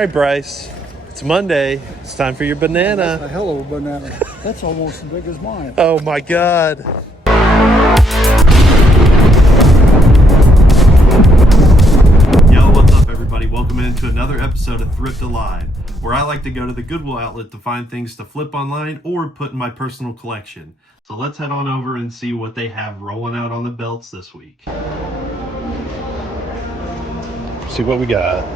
All right, Bryce. It's Monday. It's time for your banana. A hell of a banana. That's almost as big as mine. Oh my God. Yo, what's up everybody? Welcome into another episode of Thrift Alive, where I like to go to the Goodwill outlet to find things to flip online or put in my personal collection. So let's head on over and see what they have rolling out on the belts this week. See what we got.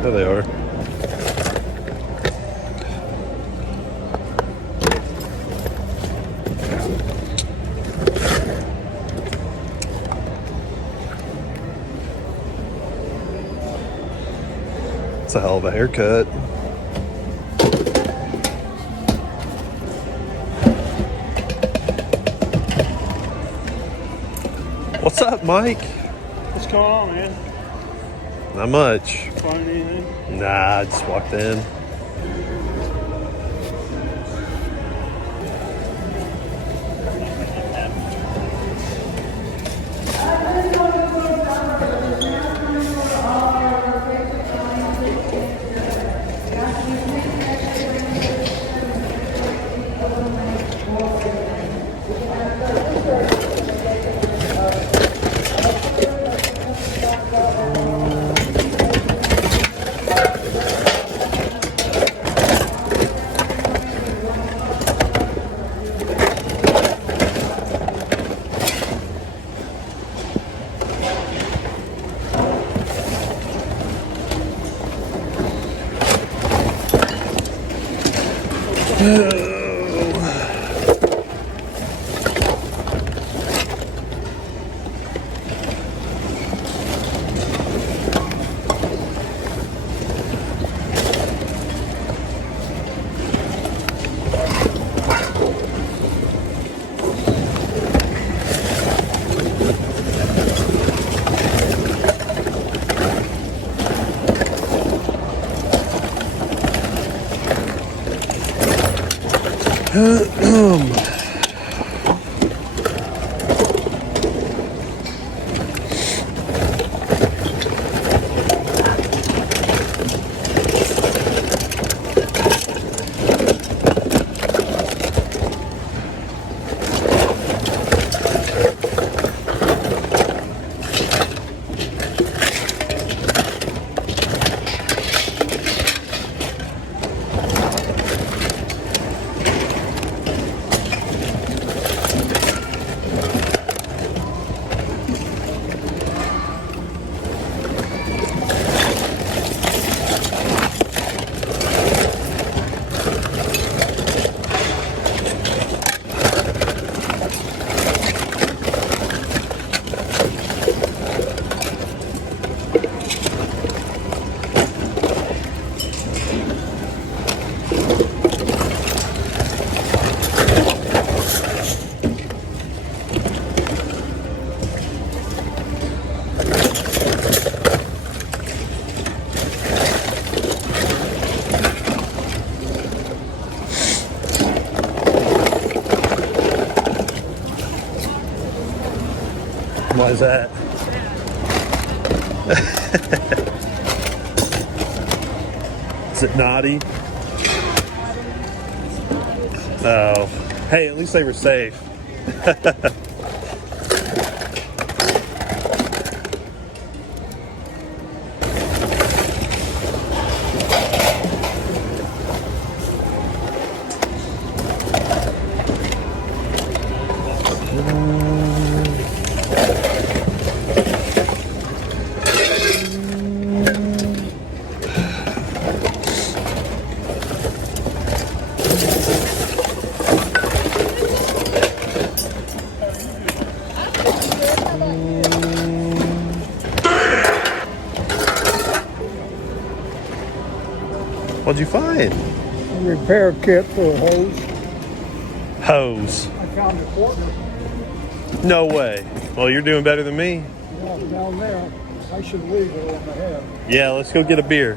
There they are. It's a hell of a haircut. What's up, Mike? What's going on, man? Not much. Find anything? Nah, I just walked in. Why is that? Is it naughty? Oh. Hey, at least they were safe. What'd you find? A repair kit for a hose. Hose. I found a quarter. No way. Well, you're doing better than me. Yeah. Down there, I should leave it on the head. Yeah, let's go get a beer.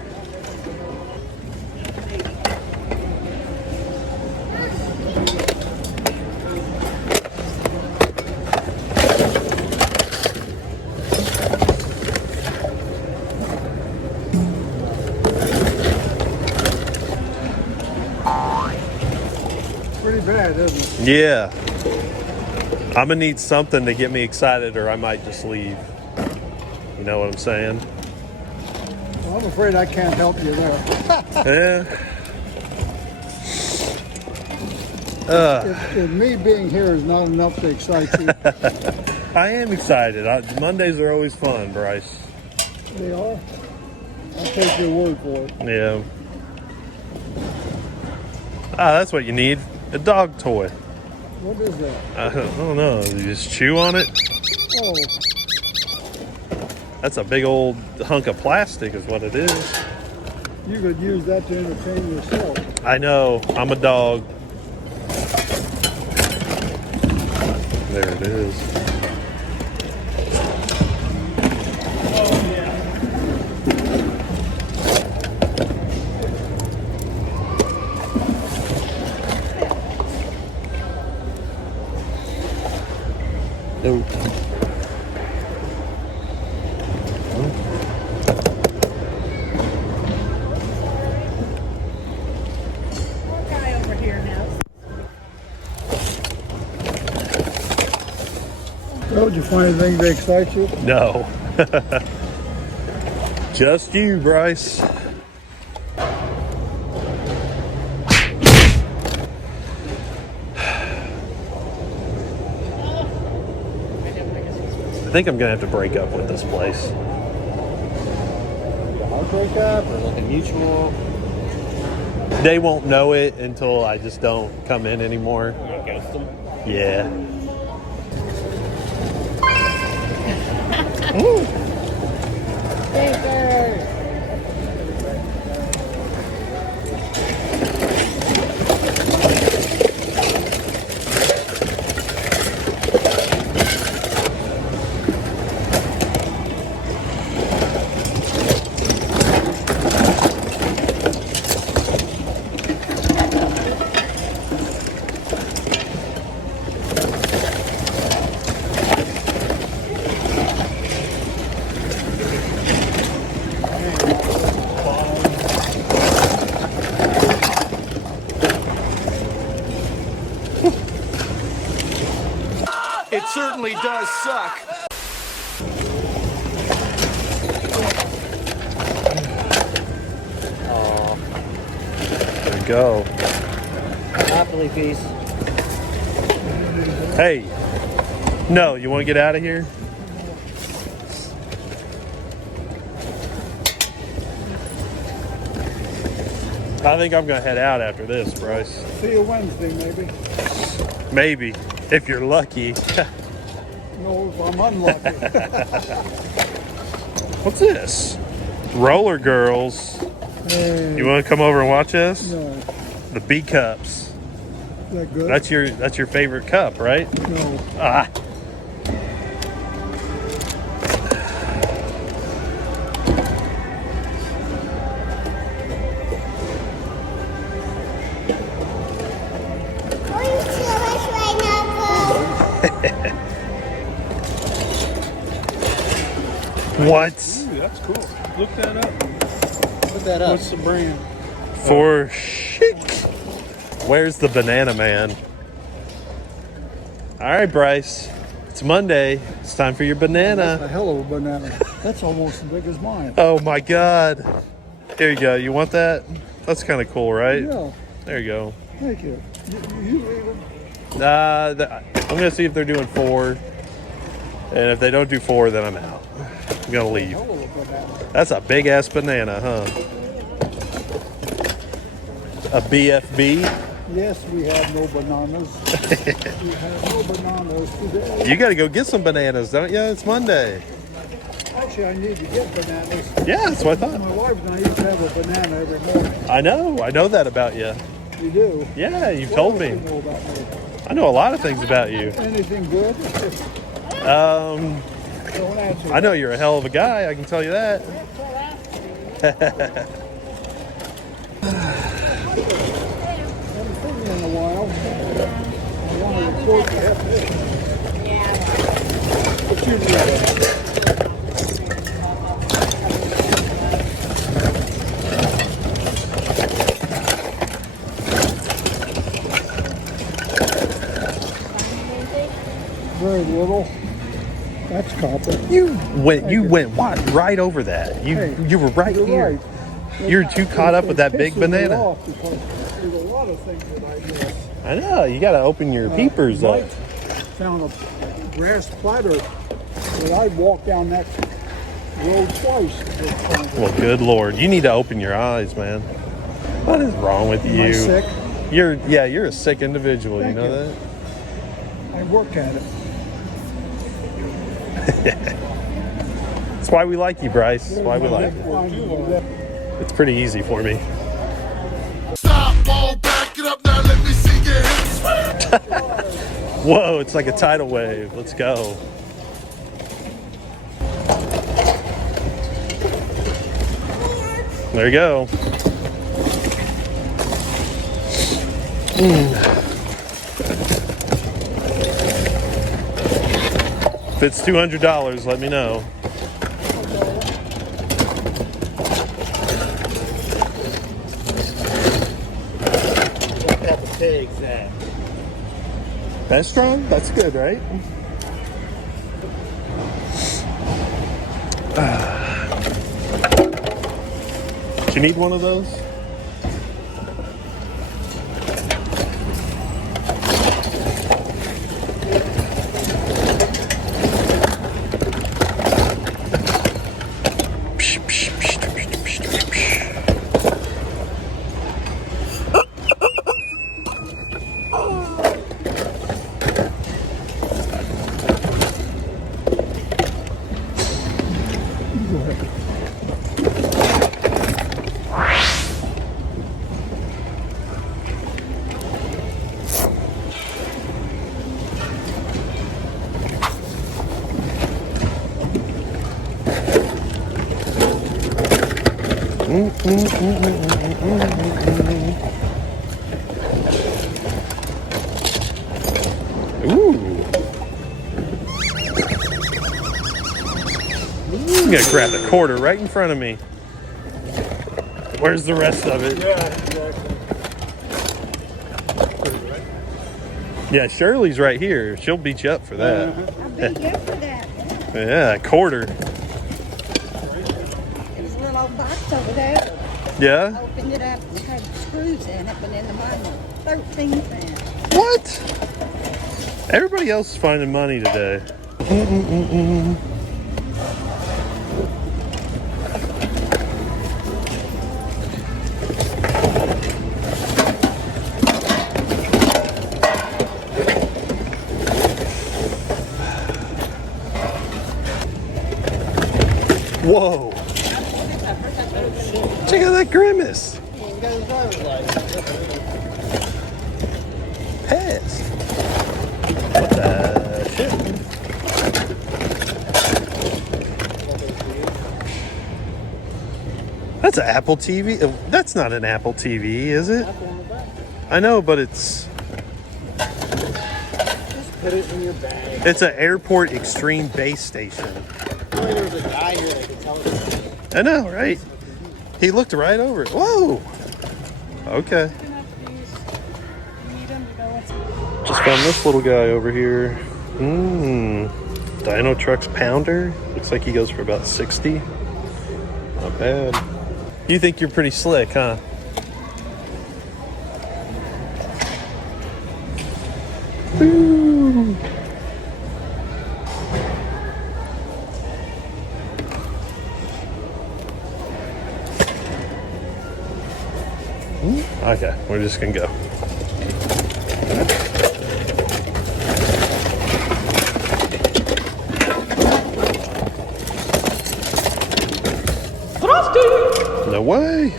Pretty bad, isn't it? Yeah. I'm gonna need something to get me excited or I might just leave. You know what I'm saying? Well, I'm afraid I can't help you there. Yeah. If me being here is not enough to excite you, I am excited. Mondays are always fun, Bryce. they are. I'll take your word for it. Yeah. That's what you need. A dog toy. What is that? I don't know. You just chew on it. Oh, That's a big old hunk of plastic is what it is. you could use that to entertain yourself. I know. I'm a dog. There it is. Nope. Guy over here now. So, did you find anything that excites you? No. Just you, Bryce. I think I'm gonna have to break up with this place. I'll break up or like a mutual. They won't know it until I just don't come in anymore. Ghost them. Yeah. It certainly does suck. There we go. Monopoly piece. Hey. No, you want to get out of here? I think I'm going to head out after this, Bryce. See you Wednesday, maybe. Maybe, if you're lucky. No, if I'm unlucky. What's this? Roller Girls. Hey, You want to come over and watch this? no, The B cups. is that good? That's your favorite cup, right? No. Ah. What? Ooh, that's cool. Look that up. Look that up. What's the brand? For chic. Where's the banana man? All right, Bryce. It's Monday. It's time for your That's a banana. hell of a banana. That's almost as big as mine. Oh my God. Here you go. You want that? That's kind of cool, right? Yeah, There you go. thank you. You leave it. I'm gonna see if they're doing 4, and if they don't do 4, then I'm out. I'm gonna leave. Hell of a banana. That's a big ass banana, huh? A BFB. Yes, we have no bananas. We have no bananas today. You gotta go get some bananas, don't you? It's Monday. Actually, I need to get bananas. Yeah, that's what I thought. My wife and I used to have a banana every morning. I know that about you. You do? Yeah, you've What told else me. do you know about me? I know a lot of things about you. Anything good? Don't answer. I know you're a hell of a guy, I can tell you that. Haven't seen you in a while. I want to report you. Yeah. What you doing? Very little. That's copper. You went right over that. You were right You're here. right. You're too caught up with that big It pisses me banana. off because there's a lot of things that I miss. I know, you gotta open your peepers up. Mike found a grass platter that I'd walk down that road twice. Well, good Lord, you need to open your eyes, man. What is wrong with Am I you? sick? You're a sick individual, Thank you know you. that? I work at it. That's why we like you, Bryce. That's why we like you. It's pretty easy for me. Stop, ball, back it up now, let me see your hips. Whoa, it's like a tidal wave. Let's go. There you go. If it's $200, let me know. What type of pig's that? That's strong? That's good, right? Do you need one of those? Ooh. I'm gonna grab the quarter right in front of me. Where's the rest of it? Yeah, Shirley's right here. She'll beat you up for that. I'll beat you up for that. Yeah, a quarter. There's a little old box over there. Yeah? Opened it up and had screws in it, but in the mine was 13 cents. What? Everybody else is finding money today. Whoa. Check out that grimace. Pets. What the shit? That's an Apple TV. That's not an Apple TV, is it? I know, but it's... Just put it in your bag. It's an airport extreme base station. There was a guy here that could tell us. I know, right? He looked right over it. Whoa. Okay. Just found this little guy over here. Dino Trucks Pounder. Looks like he goes for about 60. Not bad. You think you're pretty slick, huh? Woo. Okay, we're just gonna go. No way.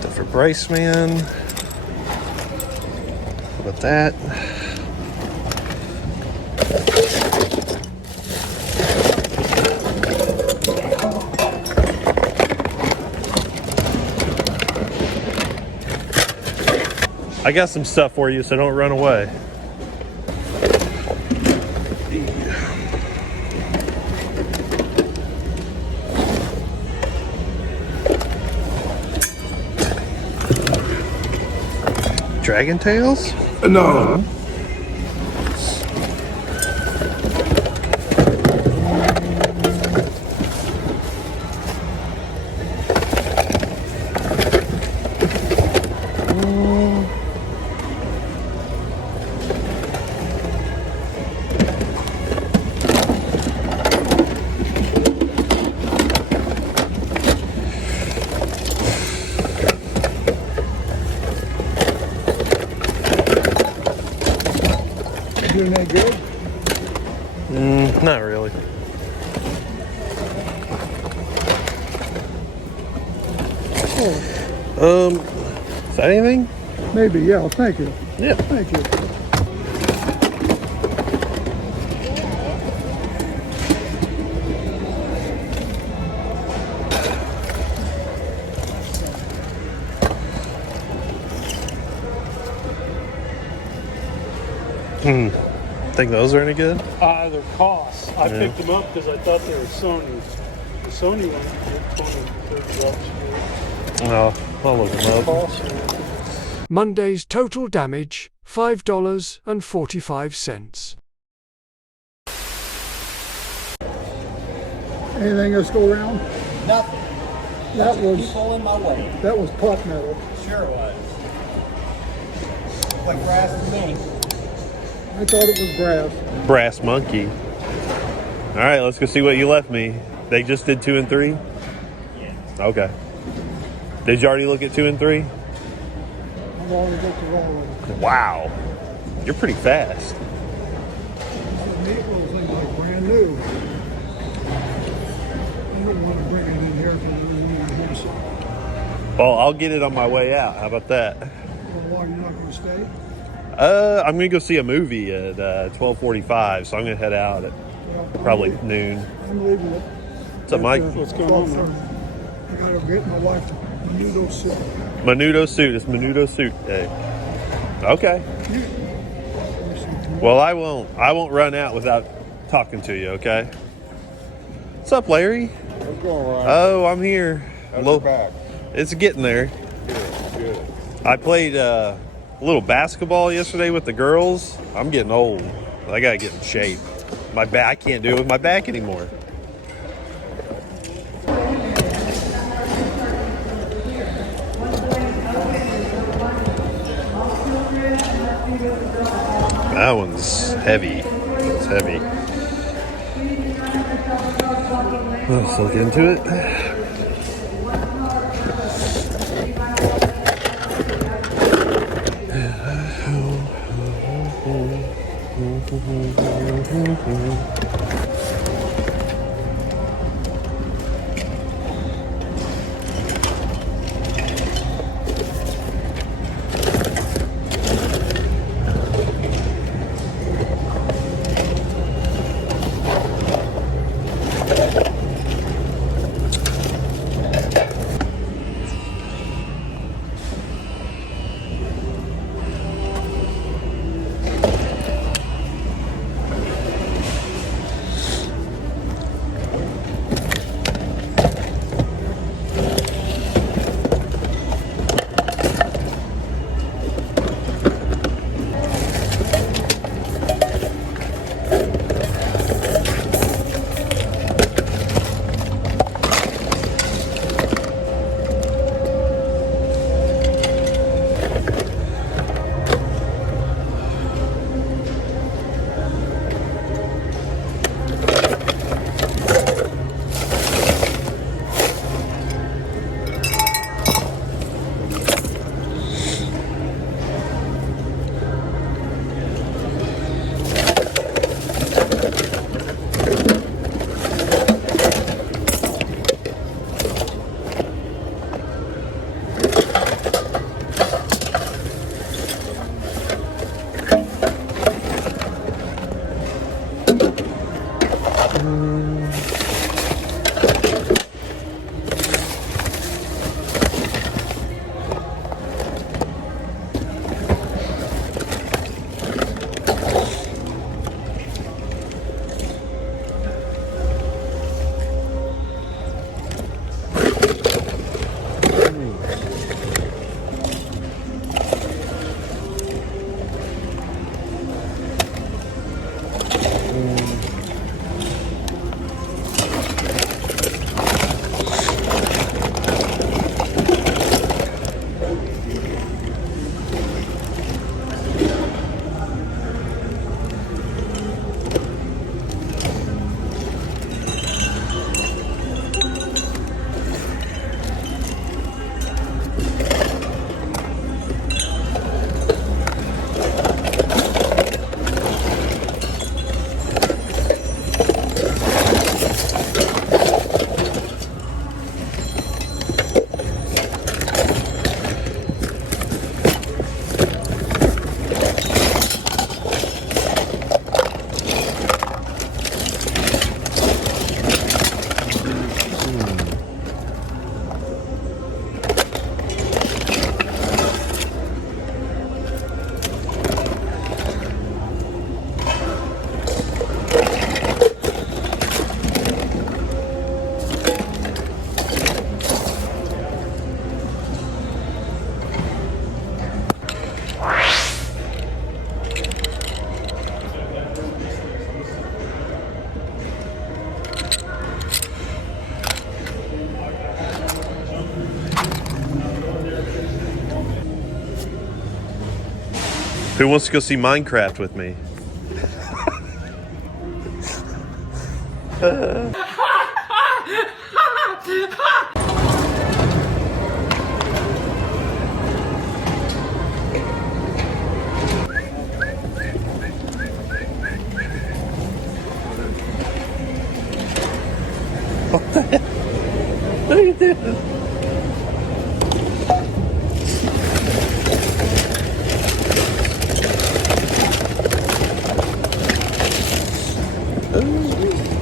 Different rice man. What about that? I got some stuff for you, so don't run away. Dragon tails? No. Doing that good? Not really. Is that anything? Maybe, yeah. Thank you. Yeah. Thank you. Think those are any good? They're costs. I picked them up because I thought they were Sony. The Sony ones are 20, 30 bucks. No, I'll look them up. Costs. Monday's total damage, $5.45. Anything else go around? Nothing. That was People in my way. that was pot metal. Sure was. Like brass to me. I thought it was brass. Brass monkey. All right, let's go see what you left me. They just did 2 and 3? Yeah. Okay. Did you already look at 2 and 3? I've already looked at all of them. Wow. You're pretty fast. The Negroes think like brand new. I didn't want to bring it in here because it was in the house. Well, I'll get it on my way out. How about that? How long you're not going to stay? I'm going to go see a movie at 12:45, so I'm going to head out at probably noon. I'm leaving it. What's up, Mike? What's going on there? I got to get my wife to menudo soup. Menudo suit. It's Menudo suit day. Okay. Well, I won't run out without talking to you, okay? What's up, Larry? What's going on? Oh, I'm here. How's your back? It's getting there. Good. I played a little basketball yesterday with the girls. I'm getting old. I gotta get in shape. My back, I can't do it with my back anymore. That one's heavy. It's heavy. Let's look into it. Who wants to go see Minecraft with me? What are you doing?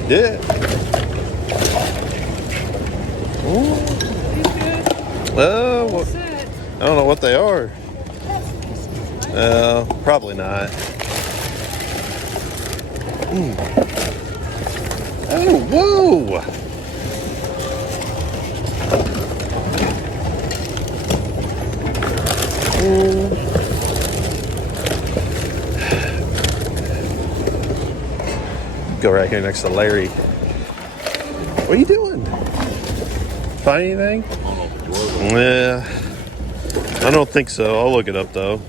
Yeah. Well, I don't know what they are. Probably not. Oh, whoa! Go right here next to Larry. What are you doing? Find anything? Yeah, I don't think so. I'll look it up though.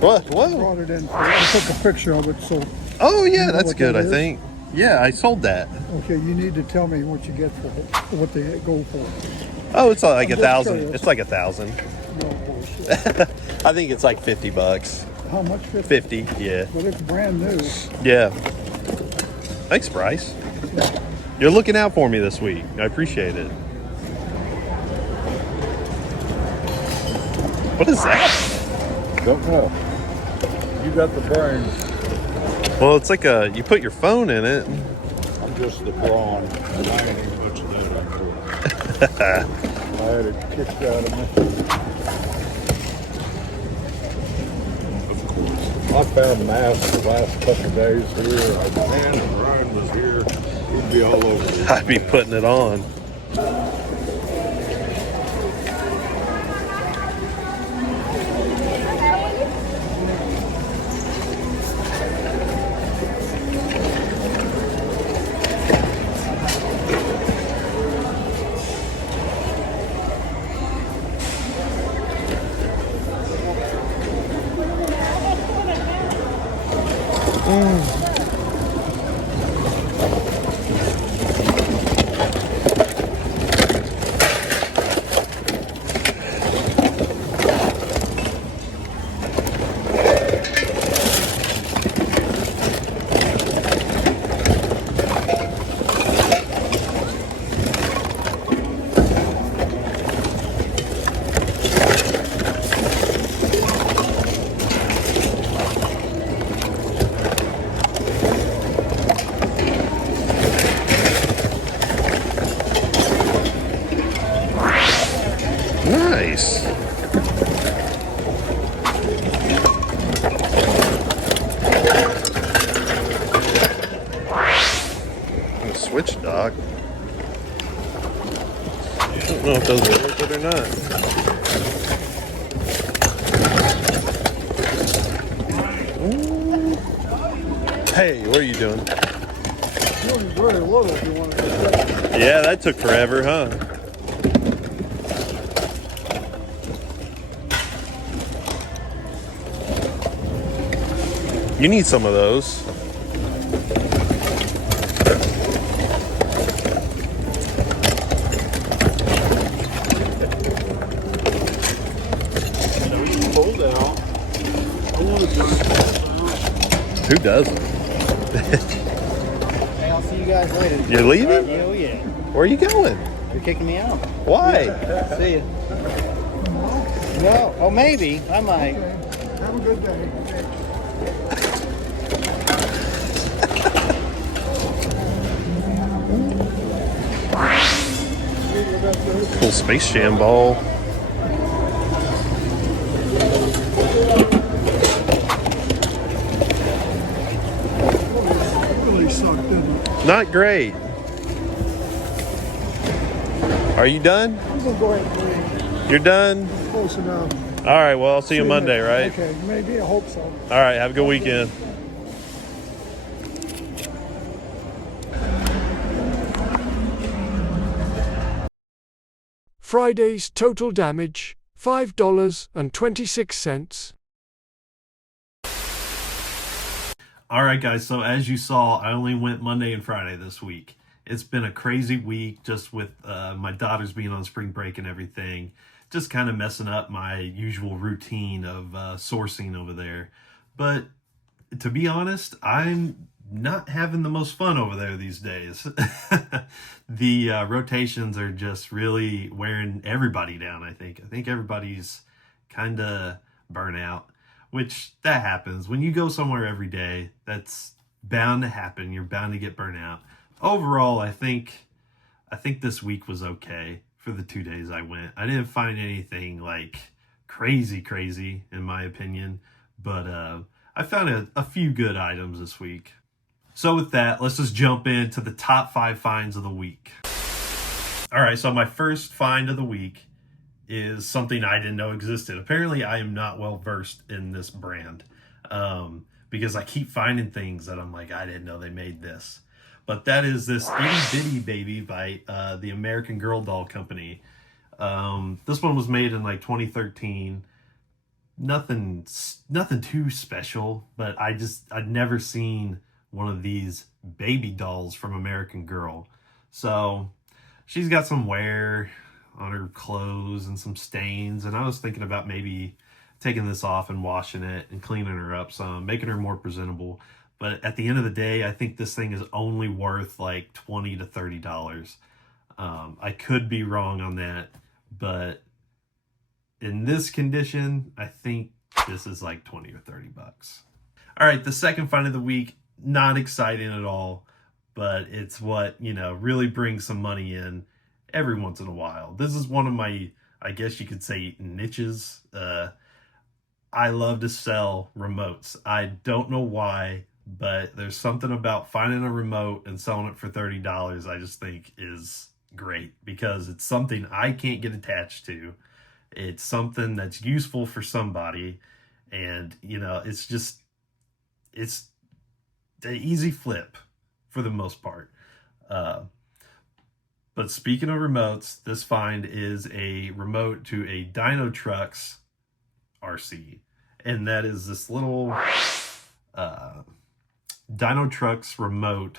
What? What? Brought it in. I took a picture of it, so. Oh yeah, You know that's what good. that I is? think. Yeah, I sold that. Okay, you need to tell me what you get for it, what they go for. Oh, it's like I'm just 1,000. curious. It's like 1,000. No bullshit. I think it's like $50. How much? 50? 50. Yeah. But it's brand new. Yeah. Thanks, Bryce. You're looking out for me this week. I appreciate it. What is that? Don't know. You got the brain. Well, it's like you put your phone in it. I'm just the brawn. And I ain't even much of that I had it kicked out of me. Of course. I found an ass the last couple of days here. Man, if Ryan was here, he'd be all over this. I'd be putting it on. Nice. Switch dock. I don't know if those are worth it or not. Ooh. Hey, what are you doing? Doing very little if you want to do that. Yeah, that took forever, huh? You need some of those. Hold out. I want to do Who doesn't? Hey, I'll see you guys later. You're leaving? Oh yeah. Where are you going? You're kicking me out. Why? See ya. No. Oh, maybe. I might. Have a good day. Cool Space Jam ball. Really sucked, didn't it? Not great. Are you done? I'm going to go ahead and leave. You're done? Close enough. All right, well, I'll see you Monday, right? Okay, maybe. I hope so. All right, have a good weekend. Friday's total damage $5.26. All right, guys. So as you saw, I only went Monday and Friday this week. It's been a crazy week just with my daughters being on spring break and everything. Just kind of messing up my usual routine of sourcing over there. But to be honest, I'm not having the most fun over there these days. The rotations are just really wearing everybody down, I think. I think everybody's kind of burnt out, which that happens. When you go somewhere every day, that's bound to happen. You're bound to get burnt out. Overall, I think this week was okay for the 2 days I went. I didn't find anything like crazy in my opinion, but I found a few good items this week. So with that, let's just jump into the top 5 finds of the week. All right, so my first find of the week is something I didn't know existed. Apparently, I am not well versed in this brand because I keep finding things that I'm like, I didn't know they made this. But that is this Itty Bitty Baby by the American Girl Doll Company. This one was made in like 2013. Nothing too special, but I'd never seen one of these baby dolls from American Girl. So she's got some wear on her clothes and some stains, and I was thinking about maybe taking this off and washing it and cleaning her up some, making her more presentable. But at the end of the day, I think this thing is only worth like $20 to $30. I could be wrong on that, but in this condition, I think this is like 20 or 30 bucks. All right, the second find of the week, not exciting at all, but it's what, really brings some money in every once in a while. This is one of my, I guess you could say, niches. I love to sell remotes. I don't know why, but there's something about finding a remote and selling it for $30 I just think is great, because it's something I can't get attached to. It's something that's useful for somebody, and it's an easy flip for the most part. But speaking of remotes, this find is a remote to a Dino Trucks RC, and that is this little Dino Trucks remote.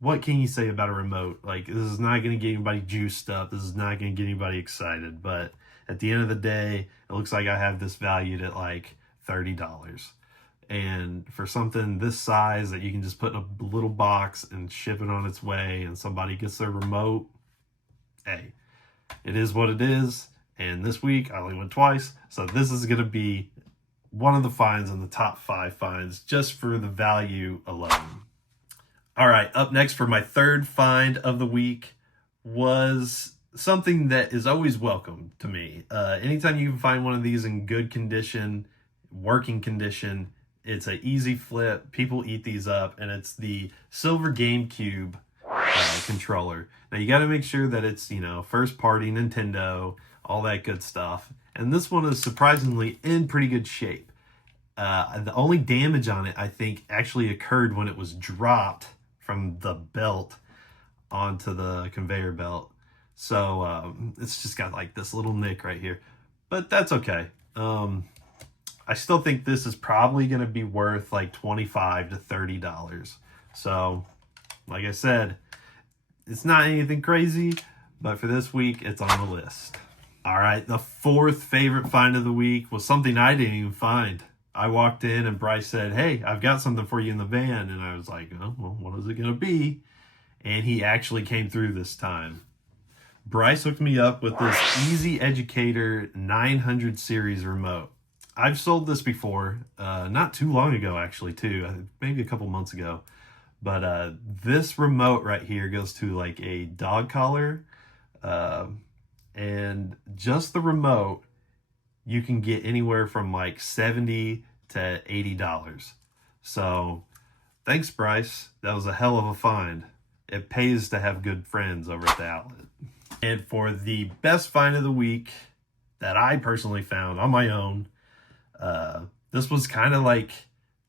What can you say about a remote? Like, this is not going to get anybody juiced up. This is not going to get anybody excited. But at the end of the day, it looks like I have this valued at like $30. And for something this size that you can just put in a little box and ship it on its way, and somebody gets their remote, hey, it is what it is. And this week I only went twice, so this is going to be one of the finds in the top 5 finds just for the value alone. All right, up next for my third find of the week was something that is always welcome to me. Anytime you can find one of these in good condition, working condition, it's an easy flip. People eat these up, and it's the silver GameCube controller. Now you got to make sure that it's, first party Nintendo, all that good stuff. And this one is surprisingly in pretty good shape. The only damage on it, I think, actually occurred when it was dropped from the belt onto the conveyor belt. So it's just got like this little nick right here, but that's okay. I still think this is probably going to be worth like $25 to $30. So like I said, it's not anything crazy, but for this week, it's on the list. All right, the fourth favorite find of the week was something I didn't even find. I walked in and Bryce said, "Hey, I've got something for you in the van." And I was like, "Oh, well, what is it going to be?" And he actually came through this time. Bryce hooked me up with this Easy Educator 900 series remote. I've sold this before, not too long ago actually too, maybe a couple months ago. But this remote right here goes to like a dog collar, and just the remote, you can get anywhere from like $70 to $80. So thanks, Bryce. That was a hell of a find. It pays to have good friends over at the outlet. And for the best find of the week that I personally found on my own, this was kind of like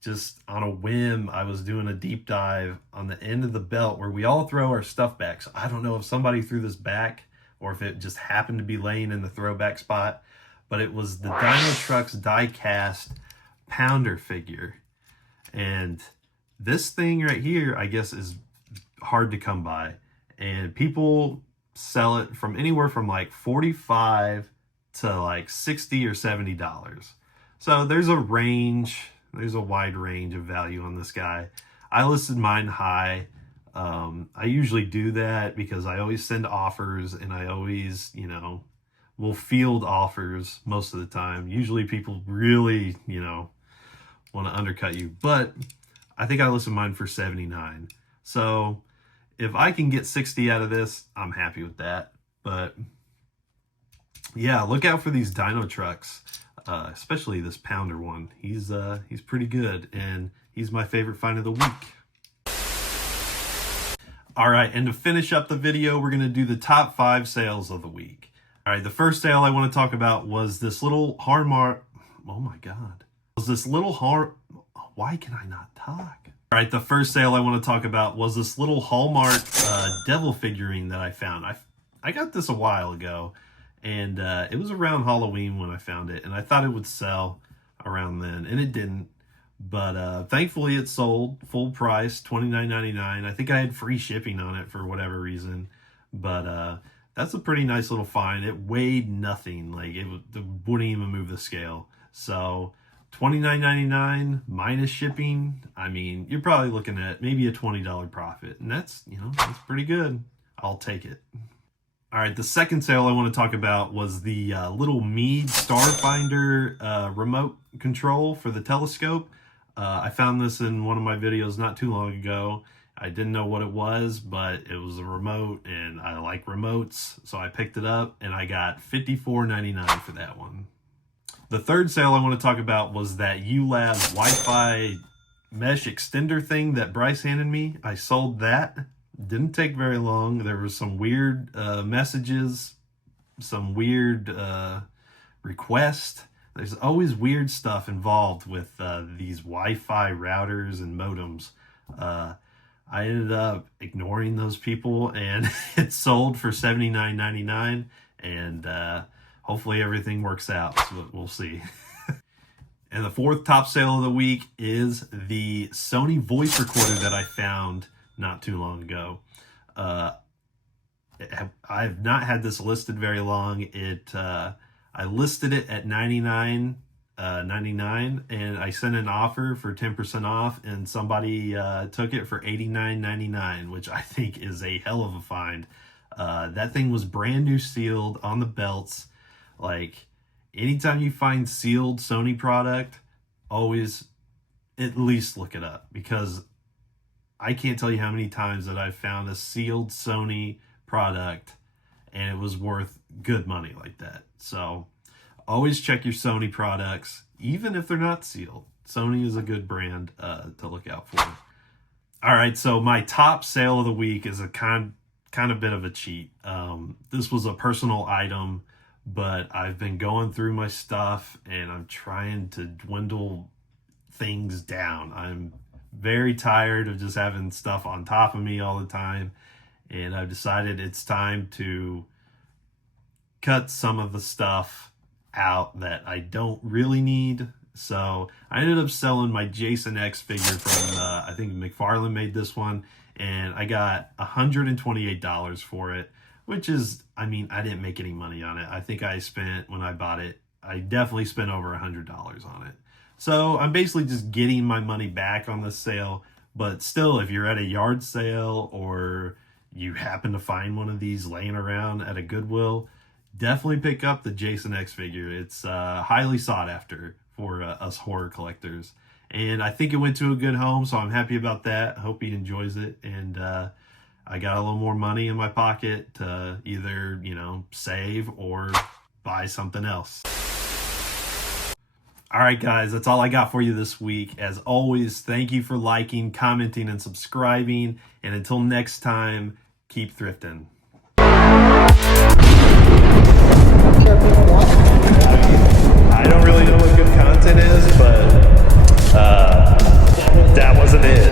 just on a whim. I was doing a deep dive on the end of the belt where we all throw our stuff back. So I don't know if somebody threw this back, or if it just happened to be laying in the throwback spot. But it was the Dino Trucks die-cast pounder figure. And this thing right here, I guess, is hard to come by. And people sell it from anywhere from like $45 to like $60 or $70. So there's a range, there's a wide range of value on this guy. I listed mine high. I usually do that because I always send offers, and I always, you know, will field offers most of the time. Usually people really, you know, want to undercut you, but I think I listed mine for $79. So if I can get 60 out of this, I'm happy with that. But yeah, look out for these Dino Trucks, especially this pounder one. He's pretty good, and he's my favorite find of the week. All right, and to finish up the video, we're gonna do the top 5 sales of the week. All right, the first sale I want to talk about was this little Hallmark. Oh my God, was this little Why can I not talk? All right, the first sale I want to talk about was this little Hallmark devil figurine that I found. I got this a while ago, and it was around Halloween when I found it, and I thought it would sell around then, and it didn't. But thankfully it sold full price, $29.99. I think I had free shipping on it for whatever reason. But that's a pretty nice little find. It weighed nothing. Like, it wouldn't even move the scale. So $29.99 minus shipping, I mean, you're probably looking at maybe a $20 profit. And that's, you know, that's pretty good. I'll take it. All right, the second sale I want to talk about was the little Meade Starfinder remote control for the telescope. I found this in one of my videos not too long ago. I didn't know what it was, but it was a remote, and I like remotes, so I picked it up, and I got $54.99 for that one. The third sale I want to talk about was that ULab Wi-Fi mesh extender thing that Bryce handed me. I sold that. Didn't take very long. There was some weird messages, some weird requests. There's always weird stuff involved with these Wi-Fi routers and modems. I ended up ignoring those people, and it sold for $79.99, and hopefully everything works out. So we'll see. And the fourth top sale of the week is the Sony voice recorder that I found not too long ago. I've not had this listed very long. I listed it at $99.99, and I sent an offer for 10% off, and somebody took it for $89.99, which I think is a hell of a find. That thing was brand new, sealed on the belts. Like, anytime you find sealed Sony product, always at least look it up, because I can't tell you how many times that I've found a sealed Sony product and it was worth good money like that. So always check your Sony products, even if they're not sealed. Sony is a good brand to look out for. All right, so my top sale of the week is a kind of bit of a cheat. This was a personal item, but I've been going through my stuff and I'm trying to dwindle things down. I'm very tired of just having stuff on top of me all the time, and I've decided it's time to cut some of the stuff out that I don't really need. So I ended up selling my Jason X figure from I think McFarlane made this one, and I got $128 for it, which is, I mean, I didn't make any money on it. I think I spent, when I bought it, I definitely spent over $100 on it. So I'm basically just getting my money back on this sale. But still, if you're at a yard sale or you happen to find one of these laying around at a Goodwill, definitely pick up the Jason X figure. It's highly sought after for us horror collectors. And I think it went to a good home, so I'm happy about that. I hope he enjoys it. And I got a little more money in my pocket to either, you know, save or buy something else. All right, guys, that's all I got for you this week. As always, thank you for liking, commenting, and subscribing. And until next time, keep thrifting. I don't really know what good content is, but that wasn't it.